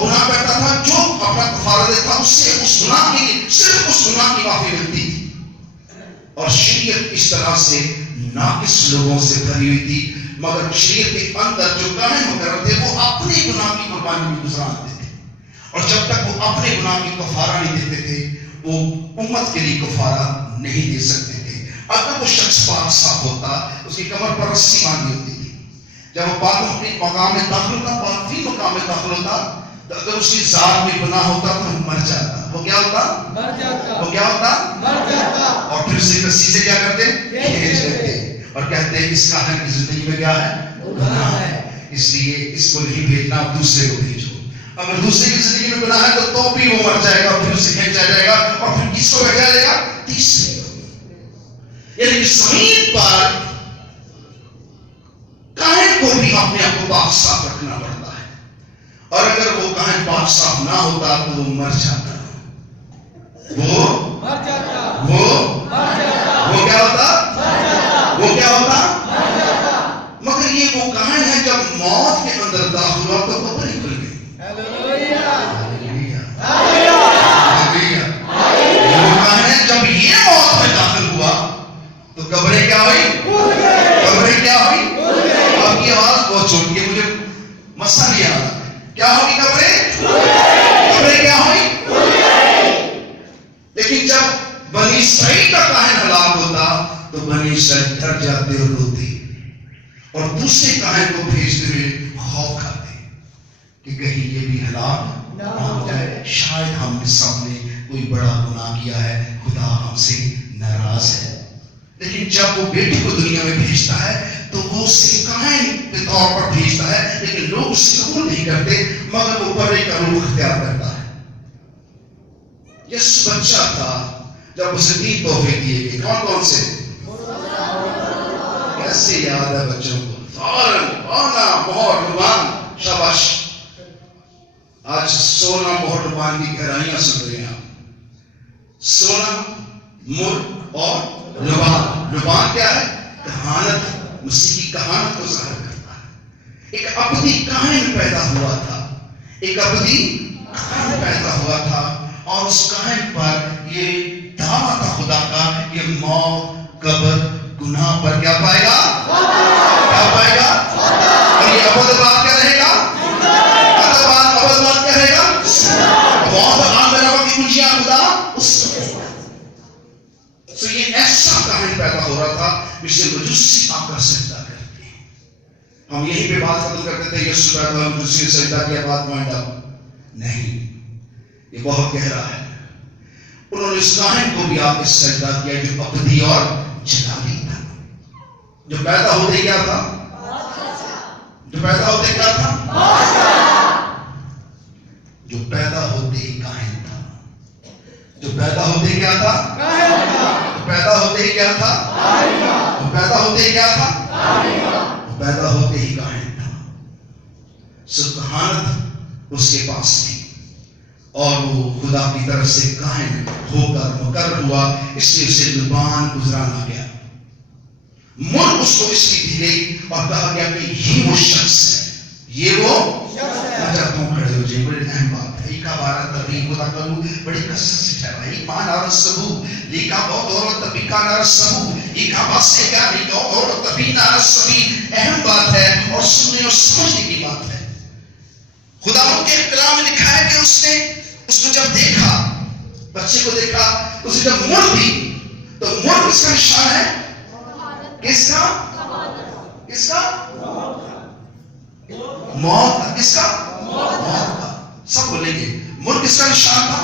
گناہ کرتا تھا جو اپنا کفارہ دیتا اس سے اس گناہ کی صرف اس گناہ کی معافی ملتی تھی. اور شریعت اس طرح سے ناقص لوگوں سے بھری ہوئی تھی، مگر شریعت کے اندر جو کاہن مقرر تھے وہ اپنے گناہ کی قربانی بھی گزراتے تھے، اور جب تک وہ اپنے گناہ کی کفارہ نہیں دیتے تھے وہ امت کے لیے کفارہ نہیں دے سکتے تھے. اگر وہ شخص پاک صاف ہوتا، اس کی کمر پر رسی باندھی ہوتی تھی، جب وہ پاک اپنے مقام میں داخل ہوتا، پاکی مقام میں داخل ہوتا، تو اگر اس کی ذات میں گناہ ہوتا تو مر جاتا. وہ کیا ہوتا؟ مر جاتا. وہ کیا ہوتا؟ مر جاتا. اور پھر اسے رسی سے کیا کرتے؟ کھینچ لیتے اور کہتے ہیں اس کاہن کی زندگی میں کیا ہے؟ گناہ ہے، اس لیے اس کو نہیں بھیجنا، دوسرے کو بھیجو. اگر دوسرے کی زندگی میں گناہ ہے تو بھی وہ مر جائے گا، پھر اسے کھینچا جائے گا، اور پھر کس کو بھیجا جائے گا؟ تیسرے کو. یعنی زمین پر کاہن کو بھی اپنے آپ کو پاک صاف رکھنا پڑتا ہے، اور اگر وہ کاہن پاک صاف نہ ہوتا تو وہ مر جاتا. وہ مر جاتا. وہ مر جاتا. وہ کیا ہوتا؟ مر جاتا. وہ کیا ہوتا؟ مر جاتا. مگر یہ وہ کاہن ہے جب موت کے اندر داخل ہوا تو قبر ہی کھل گئی. جب یہ موت میں داخل ہوا تو قبریں کیا ہوئی؟ قبریں کیا ہوئی؟ آپ کی آواز بہت چھوٹی ہے، مجھے مسئلہ نہیں آ رہا. کیا ہوگی قبریں؟ قبریں کیا ہوئی؟ لیکن جب بنی اسرائیل کا کاہن ہلاک ہوتا تو بنی اسرائیل ڈر جاتے اور روتے اور دوسرے کاہن کو بھیجتے ہوئے خوف کھاتے کہ کہیں یہ بھی ہلاک نہ ہو جائے، شاید ہم نے سب نے کوئی بڑا گناہ کیا ہے، خدا ہم سے ناراض ہے. لیکن جب وہ بیٹے کو دنیا میں بھیجتا ہے تو وہ اسے کاہن کے طور پر بھیجتا ہے، لیکن لوگ اس سے قبول نہیں کرتے، مگر وہ بڑے کا روح اختیار کرتا ہے. یس بچہ تھا جب اسے 3 تحفے دیے گئے. کون کون سے؟ کیسے یاد ہے بچوں کو؟ فوراً مہر لبان. شاباش. آج سونا مہر لبان کی گہرائیاں سن رہے ہیں آپ. سونا مر اور لبان. لبان کیا ہے؟ کہانت، مسیح کی کہانت کو ظاہر کرتا ہے. ایک ابدی کاہن پیدا ہوا تھا، ایک ابدی کاہن پیدا ہوا تھا، اور اس کاہن پر یہ دعویٰ تھا خدا کا کہ موت، قبر، گناہ پر کیا پائے گا؟ کیا پائے گا؟ اور یہ ابد بات کیا رہے گا؟ ابد بات کیا رہے گا؟ موت اور آن میرا کی کنجیاں خدا اس سے. تو یہ ایسا کاہن پیدا ہو رہا تھا جسے مجوسی آ کر سجدہ کرتے ہیں. ہم یہیں پہ بات ختم کرتے تھے یسوع پیدا ہوا مجوسی نے سجدہ کیا، بات پوائنٹ اپ نہیں. یہ بہت گہرا ہے. انہوں نے اس کاہن کو بھی آ کے سجدہ کیا جو ابدی اور جلالی تھا، جو پیدا ہوتے کیا تھا؟ جو پیدا ہوتے کیا تھا؟ جو پیدا ہوتے ہی کاہن تھا. جو پیدا ہوتے کیا تھا؟ جو پیدا ہوتے ہی کیا تھا؟ جو پیدا ہوتے ہی کیا تھا؟ جو پیدا ہوتے ہی کاہن تھا. سو کہانت اس کے پاس تھی، اور وہ خدا کی طرف سے کاہن ہو کر مقرر ہوا، اس لیے اسے لبان گزرانا گیا. مر اس کو اس کی دی گئی اور کہا گیا کہ یہ وہ شخص ہے، یہ وہ شخص ہے. اچھا تم کھڑے ہو جائیں، بڑی اہم بات ہے. ایکا بارہ تبھی خدا کروں بڑی کثرت سے ٹھہرا. ایمان اور سبو لیکا بہت اور تبھی کا نار سبو ایکا باسے کیا لیکا اور تبھی نار سبھی. اہم بات ہے اور سننے اور سمجھنے کی بات ہے. خدا کے کلام میں لکھا ہے کہ اس نے اس کو جب دیکھا، بچے کو دیکھا، اسے جب مر دی تو مر کس کا نشان ہے؟ کس کا؟ کس کا؟ موت کا. کس کا؟ موت کا. سب بولیں گے مر کس کا نشان تھا؟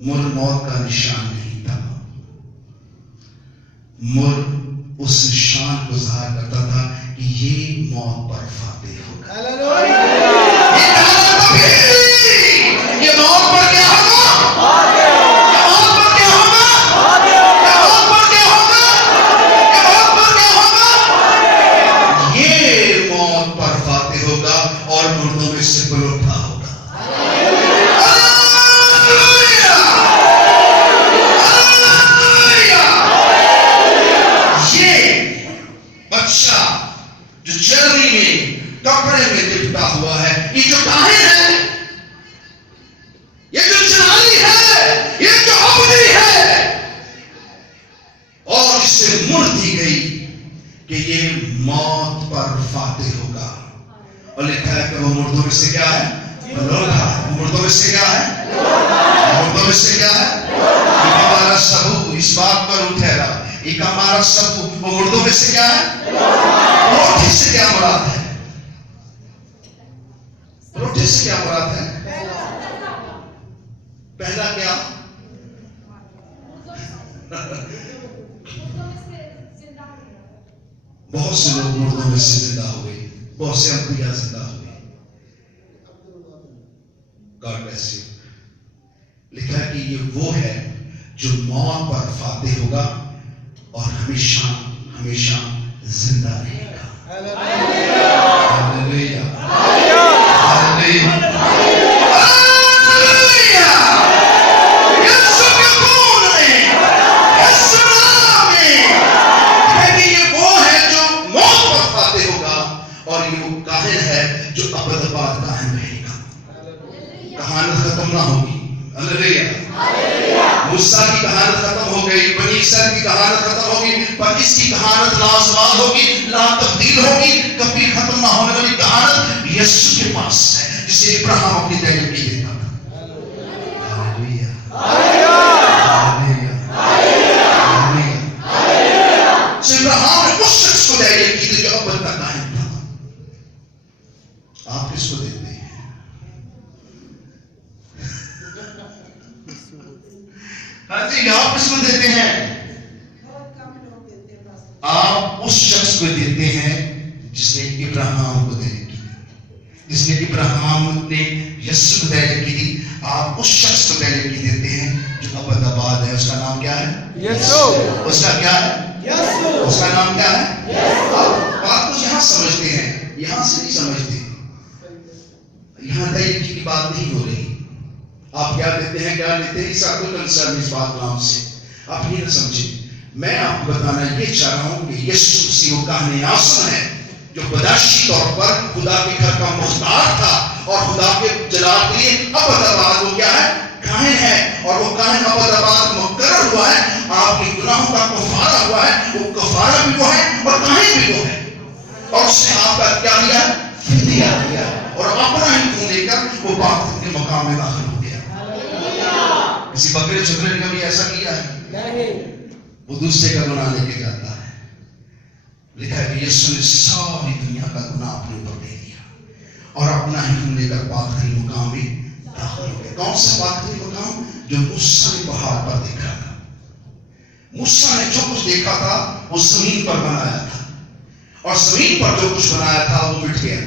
مر موت کا نشان نہیں تھا. مر اس نشان کو ظاہر کرتا تھا کہ یہ موت پر فاتح ہوگا. یہ موت پر کیا ہوگا؟ اور مردوں میں سے بل اٹھا ہوگا. یہ بچہ جو جرمنی میں کپڑے میں لپٹا ہوا ہے. یہ جو کاہن ہے, یہ جو جلالی ہے, یہ جو عبدی ہے, اور اس سے مڑ دی گئی کہ یہ موت پر فاتح ہوگا. اور لکھا ہے کہ وہ مردوں میں سے کیا ہے؟ مردوں میں سے کیا ہے؟ مردوں میں سے کیا ہے؟ ایک ہمارا سبو اس بات پر ٹھہرا. ایک ہمارا سبو وہ مردوں میں سے کیا ہے؟ روٹی سے کیا مراد ہے؟ روٹی سے کیا مراد ہے؟ پہلا کیا؟ بہت سے لوگ مردوں میں سے زندہ ہوئے, بہت سے انبیاء زندہ ہوئے. God bless you. لکھا ہے کہ یہ وہ ہے جو موت پر فاتح ہوگا اور ہمیشہ ہمیشہ زندہ رہے گا. ہاللیلویا, ہاللیلویا, ہاللیلویا. یسوع کے خون میں, یسوع نام میں, کہ یہ وہ ہے جو موت پر فاتح ہوگا اور یہ وہ کاہن ہے جو ابداباد کاہن رہے گا. کہانت ختم نہ ہوگی. موسیٰ کی کہانت ختم ہو گئی, بنی اسرائیل کی کہانت ختم ہوگی, پر اس کی کہانت لازوال ہوگی, لا تبدیل ہوگی. کبھی ختم نہ ہونے والی کہانت یسوع کے پاس ہے جسے ابراہیم اپنی دعوت کی دیتا تھا. ہاللیلویا, ہاللیلویا, ہاللیلویا. ابراہیم نے اس شخص کو دعوت کی تھی جو ابد کا کاہن تھا. آپ کس کو دیتے ہیں؟ ہاں جی, آپ کس کو دیتے ہیں؟ آپ اس شخص کو دیتے ہیں جس نے ابراہیم کو دعوت کی, جس نے ابراہیم نے یسوع کو دعوت کی تھی. آپ اس شخص کو دعوت کی دیتے ہیں جو ابداباد ہے. اس کا نام کیا ہے؟ یسوع. اس کا کیا ہے؟ یسوع. اس کا نام کیا ہے؟ یسوع. آپ بات کو یہاں سمجھتے ہیں, یہاں سے نہیں سمجھتے. یہاں دعوت کی بات نہیں ہو رہی. آپ کیا دیتے ہیں, کیا لیتے ہیں, اس کا کوئی کنسرن اس بات نام سے. آپ یہ نہ سمجھیں. میں آپ کو بتانا یہ چاہ رہا ہوں کہ یسوع مسیح وہ کاہن اعظم ہے جو بداشی طور پر خدا کے گھر کا مختار تھا اور خدا کے جلال کے لیے ابداباد وہ کیا ہے؟ کاہن ہے. اور وہ کاہن ابداباد مقرر ہوا ہے. آپ کے گناہوں کا کفارہ ہوا ہے. وہ کفارہ بھی وہ ہے اور کاہن بھی وہ ہے. اور اس نے آپ کا کیا دیا؟ فدیہ دیا. اور اپنا ہی خون لے کر وہ باپ کے مقام میں داخل ہو گیا. کسی بکرے چکرے نے کبھی ایسا کیا ہے؟ وہ دوسرے کا گناہ لے کے جاتا ہے. لکھا ہے کہ یسوع نے ساری دنیا کا گناہ اپنے اوپر دے دیا اور اپنا ہی خون لے کر پاک مقام میں داخل ہو گیا. کون سا پاک مقام؟ جو موسیٰ نے پہاڑ پر دیکھا تھا. موسیٰ نے جو کچھ دیکھا تھا وہ زمین پر بنایا تھا, اور زمین پر جو کچھ بنایا تھا وہ مٹ گیا.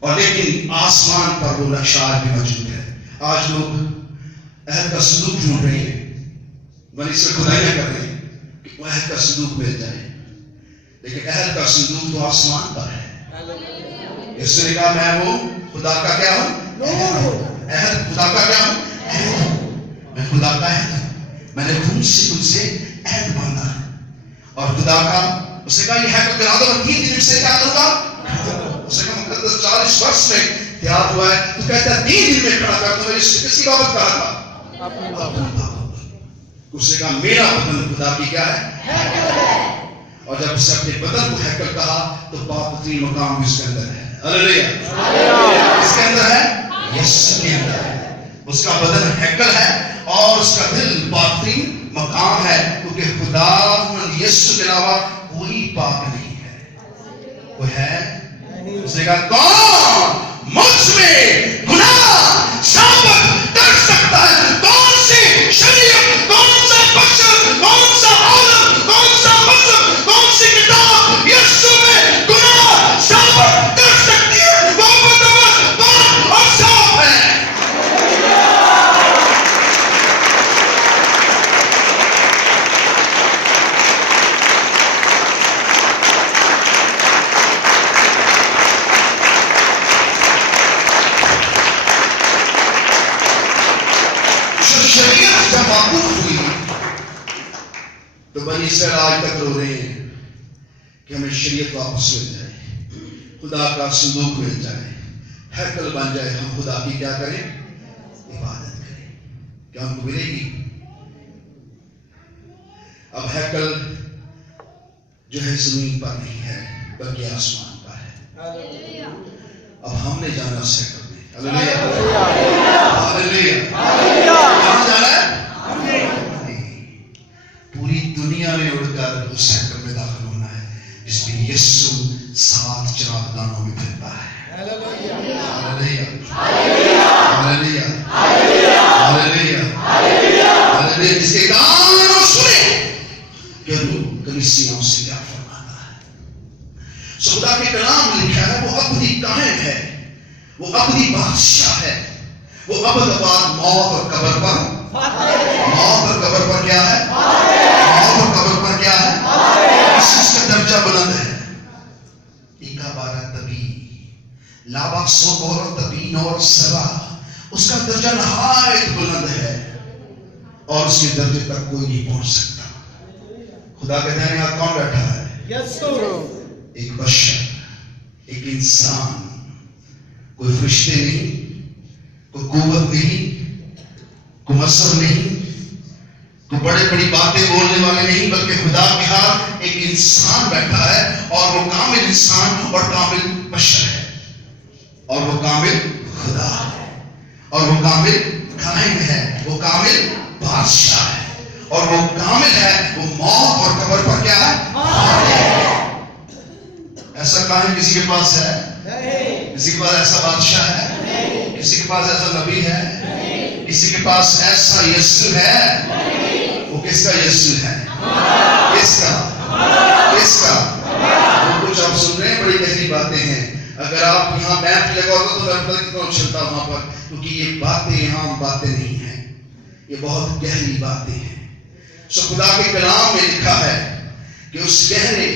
اور لیکن آسمان پر وہ نقشہ بھی موجود ہے. آج لوگ عہد کا صندوق ڈھونڈ رہے ہیں, بنی اسرائیل خدائیاں کر رہے ہیں کہ وہ عہد کا صندوق مل جائے, لیکن عہد کا صندوق تو آسمان پر ہے. اس نے کہا میں وہ خدا کا کیا ہوں؟ عہد. خدا کا کیا ہوں؟ میں خدا کا عہد ہوں. میں نے خون سے تجھ سے عہد باندھا ہے. اور خدا کا اس نے کہا یہ عہد کرا دو, 3 دن سے کیا کروں گا. اس نے کہا مقدس 40 برس میں تیار ہوا ہے, تو کہتا ہے 3 دن میں کھڑا کر دوں. میں کس کی بابت کہا تھا؟ اپنی بابت. اس نے کہا میرا بدن خدا کی کیا ہے؟ اور جب اسے اپنے بدن کو ہیکل کہا تو باپ تین مقام بھی اس کے اندر ہے. ہاللیلویا. اس کے اندر ہے, یسوع کے اندر ہے. اس کا بدن ہیکل ہے اور اس کا دل باطن مقام ہے, کیونکہ خدا یسوع کے علاوہ کوئی پاک نہیں ہے. وہ ہے. اس نے کہا کون مجھ میں گناہ ثابت کر سکتا ہے؟ کون سی شریعت, کون سا بشر, کون سا عالم, کون سا مذہب, کون سی کتاب یسوع میں گناہ ثابت کر سکتی ہے؟ وہ ابداباد پاک اور صاف ہے. شریعت جب واقف ہوئی تو بنی اسرائیل آج تک رو رہے ہیں کہ ہمیں شریعت واپس مل جائے. خدا کا صندوق مل جائے، ہیکل بن جائے، ہم خدا کی کیا کریں؟ عبادت کریں. کیا ہم کو ملے گی؟ اب ہیکل جو ہے زمین پر نہیں ہے بلکہ آسمان پر ہے. اب ہم نے جانا اس ہیکل میں. کہاں جانا ہے؟ پوری دنیا میں اڑ کر اس ہیکل میں داخل ہونا ہے جس میں یسوع 7 چراغ دانوں میں پھرتا ہے. جس کے کان سنے کہ روح کلیسیاؤں سے کیا فرماتا ہے. خدا کے کلام لکھا ہے وہ ابدی قائم ہے، وہ ابدی بادشاہ ہے، وہ ابد آباد موت اور قبر پر کیا ہے؟ موت اور قبر پر کیا ہے؟ اس کا درجہ بلند ہے. ایکا بارہ تبی لابا سو اور تبین اور سرا، اس کا درجہ نہایت بلند ہے اور اس کے درجے تک کوئی نہیں پہنچ سکتا. خدا کے دائیں ہاتھ کون بیٹھا ہے؟ ایک بشر، ایک انسان، کوئی فرشتے نہیں، کوئی قوت نہیں، کوئی مذہب نہیں، کوئی بڑی باتیں بولنے والے نہیں، بلکہ خدا کے ہاتھ ایک انسان بیٹھا ہے اور وہ کامل انسان اور کامل بشر ہے اور وہ کامل خدا ہے اور وہ کامل قائم ہے، وہ کامل بادشاہ ہے اور وہ کامل ہے. وہ موت اور قبر پر کیا ہے؟ ایسا قائم کسی کے پاس ہے؟ کسی کے پاس ایسا بادشاہ ہے؟ کسی کے پاس ایسا نبی ہے؟ کسی کے پاس ایسا یسوع ہے؟ وہ کس کا یسوع ہے؟ کس کا؟ وہ کچھ آپ سن رہے ہیں، بڑی گہری باتیں ہیں. اگر آپ یہاں میپ لگا ہوتا تو میں پتہ کتنا اچھلتا وہاں پر، کیونکہ یہ باتیں یہاں باتیں نہیں ہیں، یہ بہت گہری باتیں ہیں. سو خدا کے کلام میں لکھا ہے کہ اس گہرے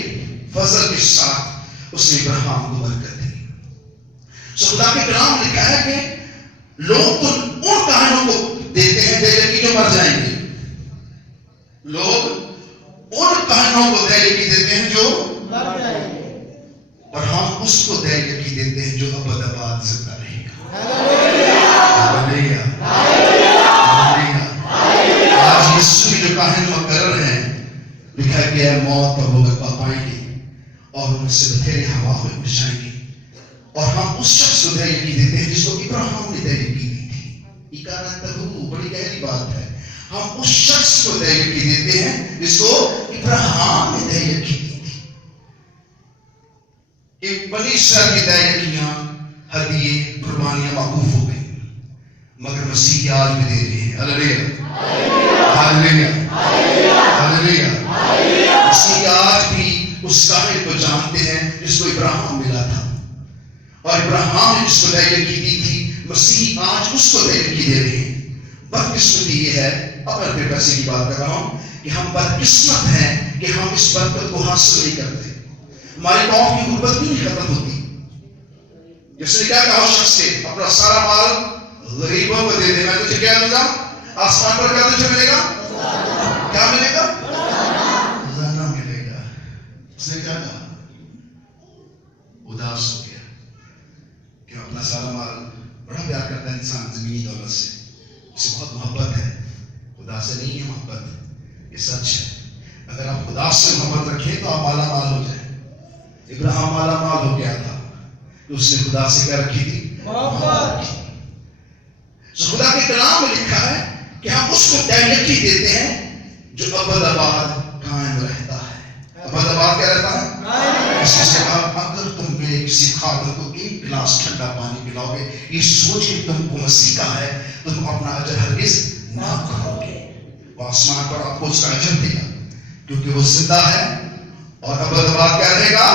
فضل کے ساتھ اس نے ابراہیم کو برکت دی. سو خدا کے کلام میں لکھا ہے کہ لوگ تو ان کہانیوں کو دیتے ہیں دے لے جو مر جائیں گے. لوگ ان کہانیوں کو دے لے دیتے ہیں جو مر جائیں گے، اور ہم اس کو دے لے دیتے ہیں جو ابد آباد زندہ رہے گا. آج یسوع جو کاہن مقرر ہیں، لکھا گیا ہے موت پر وہ گپا پائیں گے اور ان سے بتھیرے ہوا میں اڑ جائیں گے. اور ہم اس شخص کو دے دیتے ہیں جس کو ابراہیم نے دے دی تھی. بڑی گہری بات ہے. ہم اس شخص کو دے دیتے ہیں جس کو ابراہیم نے دے دی تھی. ایک بنی اسرائیل کی دائیکیاں ہدیے قربانیاں موقوف ہو گئی، مگر مسیح آج بھی دے رہے ہیں. مسیح آج بھی اس کاہن کو جانتے ہیں جس کو ابراہیم ملا تھا، اور ابراہیم نے جس کو دائیکی دی تھی، مسیح آج اس کو دائیکی دے رہے ہیں. بدقسمتی یہ ہے، اب میں پیسے کی بات کر رہا ہوں، کہ ہم بدقسمت ہیں کہ ہم اس برکت کو حاصل نہیں کرتے. ہماری قوم کی غربت نہیں ختم ہوتی. جس نے کیا کہا اس شخص سے، اپنا سارا مال غریبوں کو دے دے، میں تجھے کیا دوں گا؟ آسمان پر کیا تجھے ملے گا؟ کیا ملے گا؟ خزانہ ملے گا. اس نے کیا کہا؟ اداس ہو گیا کہ اپنا سارا مال، بڑا پیار کرتا ہے انسان زمینی دولت سے، اسے بہت محبت ہے. خدا سے نہیں ہے محبت، یہ سچ ہے. اگر آپ خدا سے محبت رکھیں تو آپ مالا مال ہو جائیں. ابراہیم مالا مال ہو گیا تھا کہ اس نے خدا سے کیا رکھی تھی؟ محبت. خدا کے کلام میں لکھا ہے کہ ہم اس کو دائیکی دیتے ہیں جو ابد آباد قائم رہتا ہے. ابد آباد کیا رہتا ہے؟ اس سے کہا اگر تم میرے کسی خادم کو 1 گلاس ٹھنڈا پانی پلاؤ گے، یہ سوچ کے تم کو مسیح کا ہے، تم اپنا اجر ہرگز نہ کرو گے. وہ آسمان پر آپ کو اس کا اجر دے گا کیونکہ وہ زندہ ہے اور ابد آباد کیا رہے گا؟